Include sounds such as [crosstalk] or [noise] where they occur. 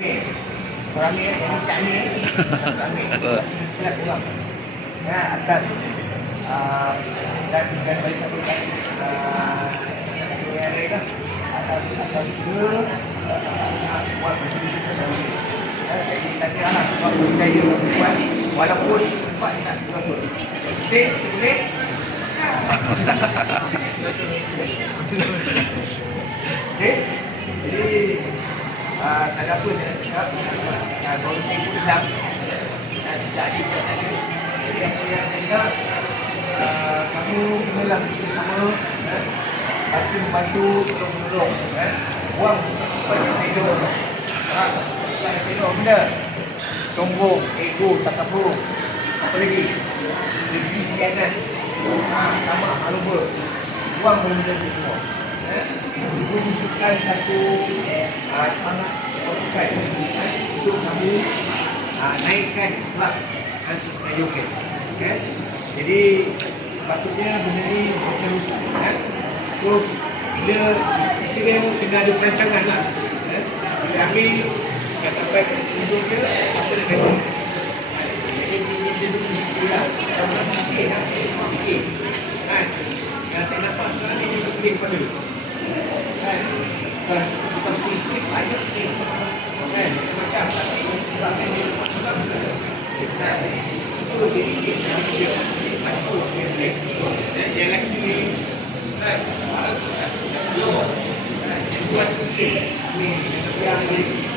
Sekarang ni, yang cak ni, sekarang ni, silap ulang. Ya, atas ah, dan dan bagi satu satu yang lain lah. Atas atas segera buat macam ni kita tahu. Ya, Jadi tadi lah sebab kita yang buat walaupun cepat tak seberapa. Okey, boleh? [laughs] Okey. Jadi ah, tak ada apa saya nak cakap. Ah, Baru saya pun hilang. Dan sejak hari sejak tadi. Jadi apa yang saya nak ah, kamu kenalah kita sama eh, bantu membantu tolong menolong eh. buang sifat-sifat yang tidur ah, sifat yang tidur benda sombong, ego, takabur apa lagi dengki, kianat ah, tamak, aluba buang benda itu semua. Ibu tunjukkan satu ah, semangat pasukan eh, untuk kamu ah, naikkan kelab dan sesuai UK eh. jadi sepatutnya benda ni berterusan eh. so bila kita kena, kena ada perancangan lah eh. ambil dah sampai ke hujung dia siapa nak tengok jadi dia dulu sendiri lah sama-sama fikir lah fikir kan yang saya nampak sekarang ni dia berfikir kepada kan bukan bukan fisik aja ni. Macam tapi sebab ni macam kita itu jadi dia dia aku dia dia dia lagi ni. Okay, harus harus harus buat sih ni yang ni.